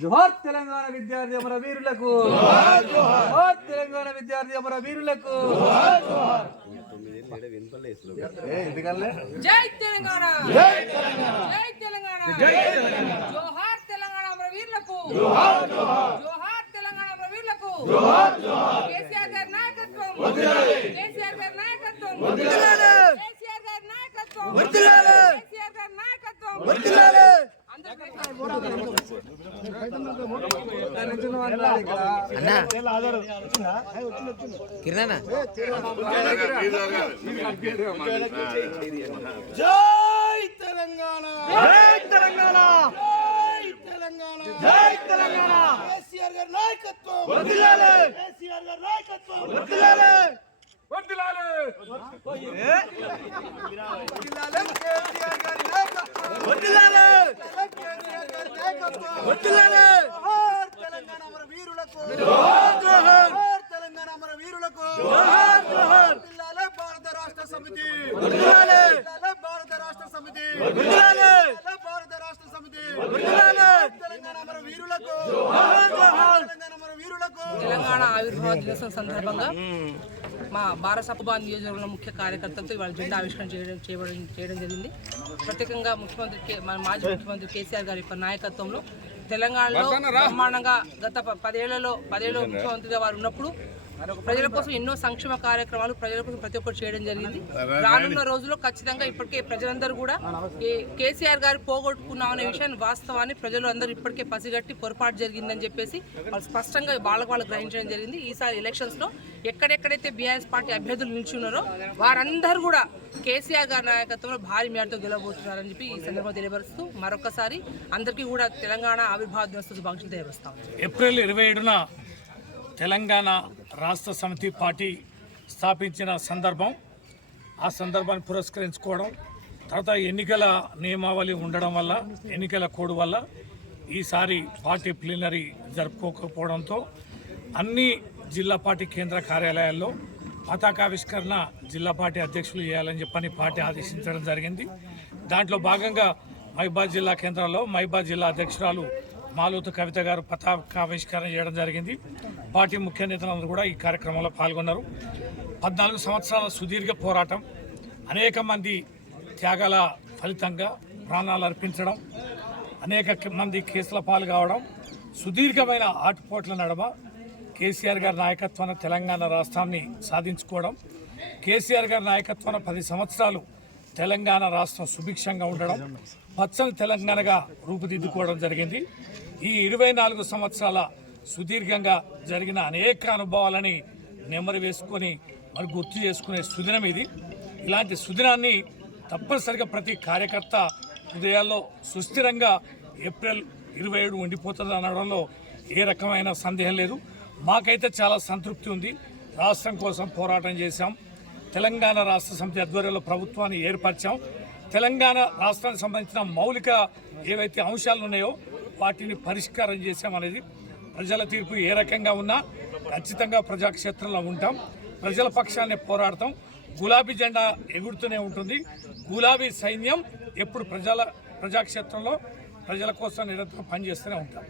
జోహార్ తెలంగాణ విద్యార్థి అమర వీరులకు, జోహార్ తెలంగాణ విద్యార్థి అమర వీరులకు. జై తెలంగాణ, జై తెలంగాణ, జై తెలంగాణ, జై తెలంగాణ. జోహార్ తెలంగాణ అమర వీరులకు, జోహార్ జోహార్. జోహార్ తెలంగాణ అమర వీరులకు, జోహార్ జోహార్. కేసీఆర్ గారి నాయకత్వం వర్ధిల్లాలి, కేసీఆర్ గారి నాయకత్వం వర్ధిల్లాలి, కేసీఆర్ గారి నాయకత్వం వర్ధిల్లాలి, కేసీఆర్ గారి నాయకత్వం వర్ధిల్లాలి. కిరణ్ జై తెలంగాణ, జై తెలంగాణ, జై తెలంగాణ, జై తెలంగాణ. కేసీఆర్ గారి నాయకత్వం వర్ధిల్లాలి, కేసీఆర్ గారి నాయకత్వం వర్ధిల్లాలి, వర్ధిల్లాలి, కేసీఆర్ గారి నాయకత్వం వర్ధిల్లాలి, కేసీఆర్ గారి నాయకత్వం వర్ధిల్లాలి. జోహార్ తెలంగాణ అమర వీరులకు, జోహార్ జోహార్. జోహార్ తెలంగాణ అమర వీరులకు, జోహార్ జోహార్. వర్ధిల్లాలి భారత రాష్ట్ర సమితి, వర్ధిల్లాలి భారత రాష్ట్ర సమితి, వర్ధిల్లాలి భారత రాష్ట్ర సమితి, వర్ధిల్లాలి తెలంగాణ అమర వీరులకు, జోహార్ జోహార్. తెలంగాణ అమర వీరులకు. తెలంగాణ ఆవిర్భావ దినోత్సవం సందర్భంగా మా బారసాబాద్ నియోజకవర్గంలో ముఖ్య కార్యకర్తలతో ఇవాళ జెండా ఆవిష్కరణ చేయడం జరిగింది. ప్రత్యేకంగా మాజీ ముఖ్యమంత్రి కేసీఆర్ గారి యొక్క నాయకత్వంలో తెలంగాణలో బ్రహ్మాండంగా గత 10 ఏళ్లలో ముఖ్యమంత్రిగా వారు ఉన్నప్పుడు ప్రజల కోసం ఎన్నో సంక్షేమ కార్యక్రమాలు ప్రజల కోసం ప్రతి ఒక్కరు చేయడం జరిగింది. రానున్న రోజుల్లో ఖచ్చితంగా ఇప్పటికే ప్రజలందరూ కూడా కేసీఆర్ గారు పోగొట్టుకున్నామనే విషయాన్ని వాస్తవాన్ని ప్రజలు అందరూ ఇప్పటికే పసిగట్టి పొరపాటు జరిగిందని చెప్పేసి వాళ్ళు స్పష్టంగా వాళ్ళు గ్రహించడం జరిగింది. ఈసారి ఎలక్షన్స్ లో ఎక్కడెక్కడైతే బీఆర్ఎస్ పార్టీ అభ్యర్థులు నిల్చున్నారో వారందరూ కూడా కేసీఆర్ గారి నాయకత్వంలో భారీ మేరతో గెలవబోతున్నారని చెప్పి ఈ సందర్భంగా తెలియపరుస్తూ మరొకసారి అందరికీ కూడా తెలంగాణ ఆవిర్భావ దినోత్సవ శుభాకాంక్షలు తెలియపరుస్తాం. ఏప్రిల్ 27న తెలంగాణ రాష్ట్ర సమితి పార్టీ స్థాపించిన సందర్భం, ఆ సందర్భాన్ని పురస్కరించుకోవడం, తర్వాత ఎన్నికల నియమావళి ఉండడం వల్ల, ఎన్నికల కోడ్ వల్ల ఈసారి పార్టీ ప్లీనరీ జరుపుకోకపోవడంతో అన్ని జిల్లా పార్టీ కేంద్ర కార్యాలయాల్లో పతాకావిష్కరణ జిల్లా పార్టీ అధ్యక్షులు చేయాలని చెప్పని పార్టీ ఆదేశించడం జరిగింది. దాంట్లో భాగంగా మహబూబాద్ జిల్లా కేంద్రంలో మహబూబాద్ జిల్లా అధ్యక్షురాలు మాలోతు కవిత గారు పతాకావిష్కరణ చేయడం జరిగింది. పార్టీ ముఖ్య నేతలందరూ కూడా ఈ కార్యక్రమంలో పాల్గొన్నారు. 14 సంవత్సరాల సుదీర్ఘ పోరాటం, అనేక మంది త్యాగాల ఫలితంగా ప్రాణాలు అర్పించడం, అనేక మంది కేసుల పాలు కావడం, సుదీర్ఘమైన ఆటుపోట్ల నడమ కేసీఆర్ గారి నాయకత్వాన తెలంగాణ రాష్ట్రాన్ని సాధించుకోవడం, కేసీఆర్ గారి నాయకత్వాన 10 సంవత్సరాలు తెలంగాణ రాష్ట్రం సుభిక్షంగా ఉండడం, పచ్చని తెలంగాణగా రూపుదిద్దుకోవడం జరిగింది. ఈ 24 సంవత్సరాల సుదీర్ఘంగా జరిగిన అనేక అనుభవాలని నెమరు వేసుకొని మరి గుర్తు చేసుకునే సుదినం ఇది. ఇలాంటి సుదినాన్ని తప్పనిసరిగా ప్రతి కార్యకర్త హృదయాల్లో సుస్థిరంగా ఏప్రిల్ 27 ఉండిపోతుంది అనడంలో ఏ రకమైన సందేహం లేదు. మాకైతే చాలా సంతృప్తి ఉంది. రాష్ట్రం కోసం పోరాటం చేశాం, తెలంగాణ రాష్ట్ర సమితి ఆధ్వర్యంలో ప్రభుత్వాన్ని ఏర్పరిచాం. తెలంగాణ రాష్ట్రానికి సంబంధించిన మౌలిక ఏవైతే అంశాలు ఉన్నాయో వాటిని పరిష్కారం చేశామనేది ప్రజల తీర్పు ఏ రకంగా ఉన్నా ఖచ్చితంగా ప్రజాక్షేత్రంలో ఉంటాం, ప్రజల పక్షాన్ని పోరాడతాం. గులాబీ జెండా ఎగురుతూనే ఉంటుంది. గులాబీ సైన్యం ఎప్పుడు ప్రజాక్షేత్రంలో ప్రజల కోసం నిరంతరం పనిచేస్తూనే ఉంటాం.